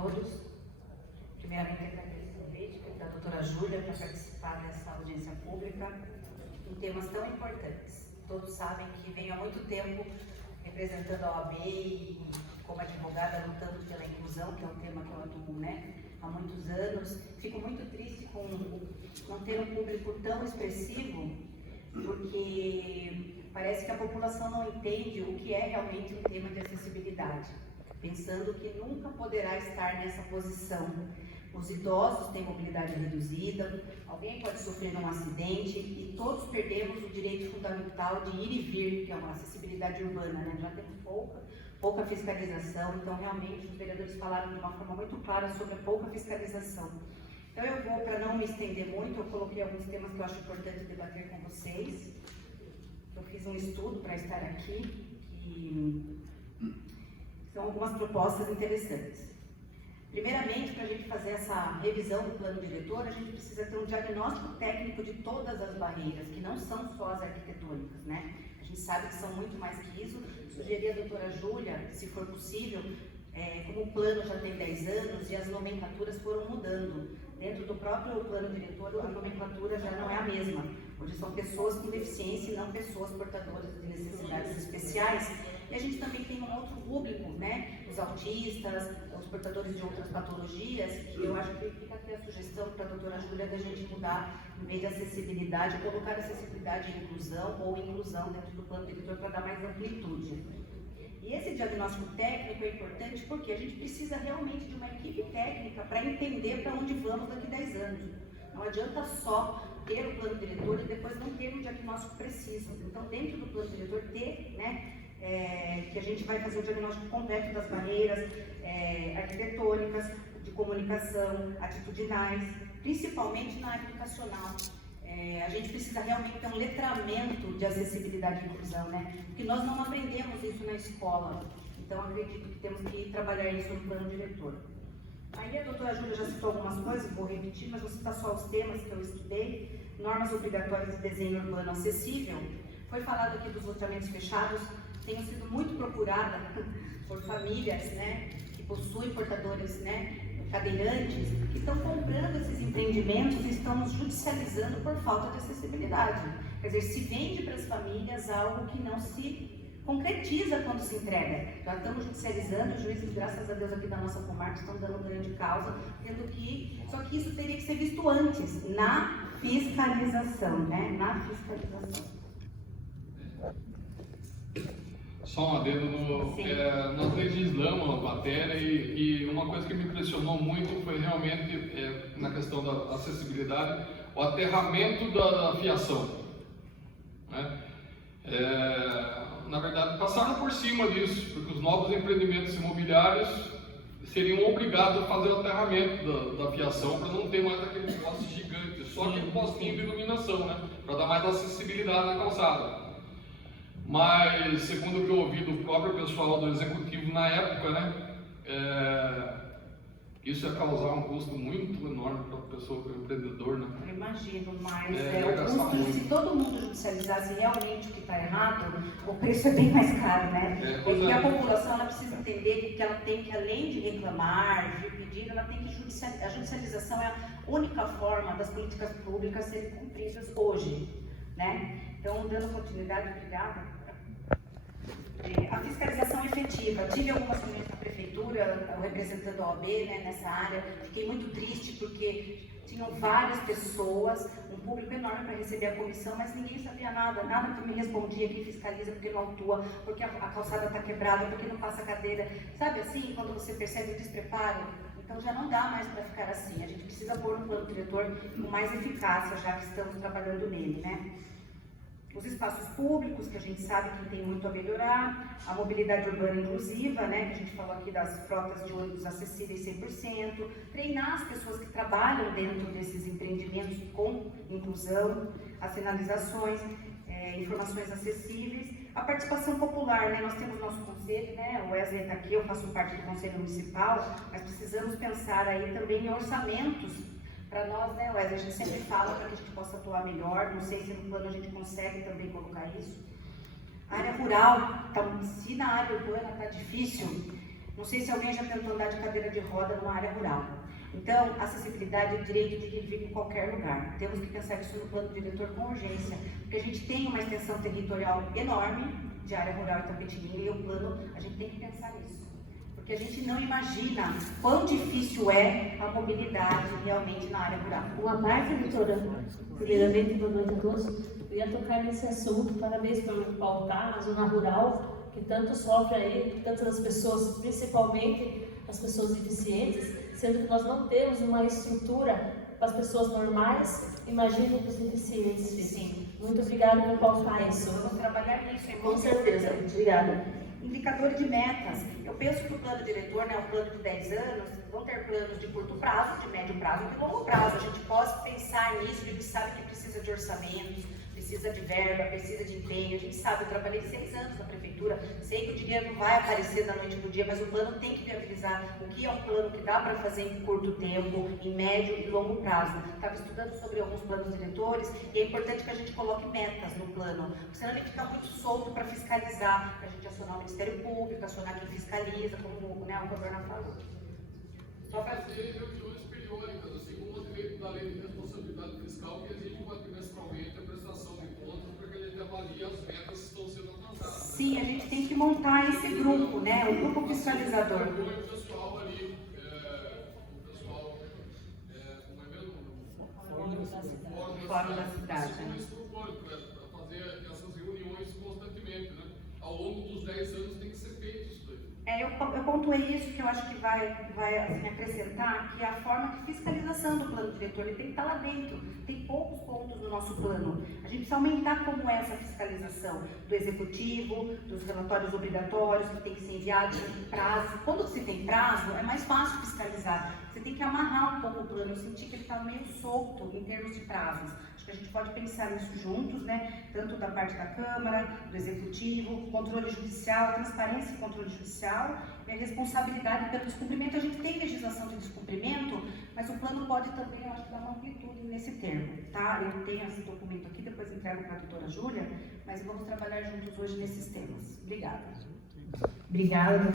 todos. Primeiramente, agradeço o convite da doutora Júlia para participar dessa audiência pública em temas tão importantes. Todos sabem que venho há muito tempo representando a OAB e como advogada lutando pela inclusão, que é um tema que eu atuo, há muitos anos. Fico muito triste com não ter um público tão expressivo, porque parece que a população não entende o que é realmente um tema de acessibilidade, pensando que nunca poderá estar nessa posição. Os idosos têm mobilidade reduzida, alguém pode sofrer um acidente e todos perdemos o direito fundamental de ir e vir, que é uma acessibilidade urbana, Já temos pouca fiscalização, então realmente os vereadores falaram de uma forma muito clara sobre a pouca fiscalização. Então eu vou, para não me estender muito, eu coloquei alguns temas que eu acho importante debater com vocês. Eu fiz um estudo para estar aqui, que são algumas propostas interessantes. Primeiramente, para a gente fazer essa revisão do plano diretor, a gente precisa ter um diagnóstico técnico de todas as barreiras, que não são só as arquitetônicas, A gente sabe que são muito mais que isso. Sugeri à doutora Júlia, se for possível, como o plano já tem 10 anos e as nomenclaturas foram mudando. Dentro do próprio plano diretor, a nomenclatura já não é a mesma. Hoje são pessoas com deficiência e não pessoas portadoras de necessidades especiais. E a gente também tem um outro público, Os autistas, os portadores de outras patologias, que eu acho que fica aqui a sugestão para a doutora Júlia da gente mudar, em vez de acessibilidade, colocar acessibilidade e inclusão, ou inclusão dentro do plano diretor para dar mais amplitude. E esse diagnóstico técnico é importante porque a gente precisa realmente de uma equipe técnica para entender para onde vamos daqui a 10 anos. Não adianta só ter o plano diretor e depois não ter um diagnóstico preciso. Então, dentro do plano diretor, ter, que a gente vai fazer o diagnóstico completo das barreiras arquitetônicas, de comunicação, atitudinais, principalmente na área educacional. A gente precisa realmente ter um letramento de acessibilidade e inclusão, Porque nós não aprendemos isso na escola. Então, acredito que temos que trabalhar isso no plano diretor. Aí a doutora Júlia já citou algumas coisas, vou repetir, mas vou citar só os temas que eu estudei. Normas obrigatórias de desenho urbano acessível. Foi falado aqui dos loteamentos fechados. Tenho sido muito procurada por famílias, que possuem portadores, cadeirantes, que estão comprando esses empreendimentos e estão judicializando por falta de acessibilidade. Quer dizer, se vende para as famílias algo que não se concretiza quando se entrega. Já estamos judicializando, os juízes, graças a Deus, aqui da nossa comarca estão dando grande causa, só que isso teria que ser visto antes, na fiscalização, Na fiscalização. Só um adendo, nós legislamos a matéria e uma coisa que me impressionou muito foi realmente, na questão da acessibilidade, o aterramento da fiação. Na verdade, passaram por cima disso, porque os novos empreendimentos imobiliários seriam obrigados a fazer o aterramento da fiação para não ter mais aquele poste gigante, só aquele postinho de iluminação, para dar mais acessibilidade na calçada. Mas, segundo o que eu ouvi do próprio pessoal do executivo na época, isso ia causar um custo muito enorme para a pessoa, para o empreendedor, Eu imagino, mas o custo, se todo mundo judicializasse realmente o que está errado, o preço é bem mais caro, Porque a população ela precisa entender que ela tem que, além de reclamar, de pedir, ela tem que judicializar. A judicialização é a única forma das políticas públicas serem cumpridas hoje, Então, dando continuidade, obrigada. A fiscalização efetiva. Tive algumas reuniões na prefeitura, representando a OAB, nessa área. Fiquei muito triste porque tinham várias pessoas, um público enorme para receber a comissão, mas ninguém sabia nada que me respondia, quem fiscaliza, porque não atua, porque a calçada está quebrada, porque não passa cadeira. Sabe assim, quando você percebe o despreparo? Então já não dá mais para ficar assim. A gente precisa pôr no plano diretor com mais eficácia, já que estamos trabalhando nele, Os espaços públicos, que a gente sabe que tem muito a melhorar, a mobilidade urbana inclusiva, que a gente falou aqui das frotas de ônibus acessíveis 100%, treinar as pessoas que trabalham dentro desses empreendimentos com inclusão, as sinalizações, informações acessíveis, a participação popular, nós temos nosso conselho, o Wesley está aqui, eu faço parte do conselho municipal, mas precisamos pensar aí também em orçamentos. Para nós, Wesley, a gente sempre fala para que a gente possa atuar melhor, não sei se no plano a gente consegue também colocar isso. A área rural, se na área urbana está difícil, Não sei se alguém já tentou andar de cadeira de roda numa área rural. Então, acessibilidade é direito de viver em qualquer lugar. Temos que pensar isso no plano diretor com urgência, porque a gente tem uma extensão territorial enorme de área rural Itapetininga e o plano, a gente tem que pensar nisso. Porque a gente não imagina quão difícil é a mobilidade realmente na área rural. Uma parte, doutora, primeiramente, boa noite a todos. Eu ia tocar nesse assunto, parabéns por pautar a zona rural, que tanto sofre aí, tantas pessoas, principalmente as pessoas deficientes, sendo que nós não temos uma estrutura para as pessoas normais, imagine para os deficientes. Sim. Muito obrigada por pautar isso. Vamos trabalhar nisso, Com certeza. Obrigada. Indicador de metas. Eu penso que o plano diretor, né, o plano de 10 anos, vão ter planos de curto prazo, de médio prazo e de longo prazo. A gente pode pensar nisso, a gente sabe que precisa de orçamentos, precisa de verba, precisa de empenho. A gente sabe, eu trabalhei 6 anos na prefeitura, sei que o dinheiro não vai aparecer da noite para o dia, mas o plano tem que viabilizar o que é um plano que dá para fazer em curto tempo, em médio e longo prazo. Estava estudando sobre alguns planos diretores e é importante que a gente coloque metas no plano, senão ele fica muito solto para fiscalizar, para a gente acionar o Ministério Público, acionar quem fiscaliza, como, né, o governador falou. Só fazer reuniões periódicas, assim como o direito da lei de responsabilidade fiscal, que exige trimestralmente a prestação de contas para que a gente avalie as metas que estão sendo alcançadas. Sim, a gente tem que montar esse grupo, né? O grupo fiscalizador. O pessoal ali, o pessoal, como é mesmo? Fórum da cidade. Para fazer essas reuniões constantemente, né? Ao longo dos 10 anos tem que ser feito isso daí. Eu pontuei isso, que eu acho que vai assim, acrescentar, que a forma de fiscalização do plano diretor, ele tem que estar lá dentro. Tem poucos pontos no nosso plano. A gente precisa aumentar como é essa fiscalização do executivo, dos relatórios obrigatórios que tem que ser enviados em prazo. Quando se tem prazo, é mais fácil fiscalizar. Você tem que amarrar um pouco o plano. Eu senti que ele está meio solto em termos de prazos. Acho que a gente pode pensar nisso juntos, né? Tanto da parte da Câmara, do Executivo, controle judicial, transparência e controle judicial, e a responsabilidade pelo descumprimento. A gente tem legislação de descumprimento, mas o plano pode também, eu acho, dar uma amplitude nesse termo, tá? Eu tenho esse documento aqui, depois entrego para a doutora Júlia, mas vamos trabalhar juntos hoje nesses temas. Obrigada. Obrigada,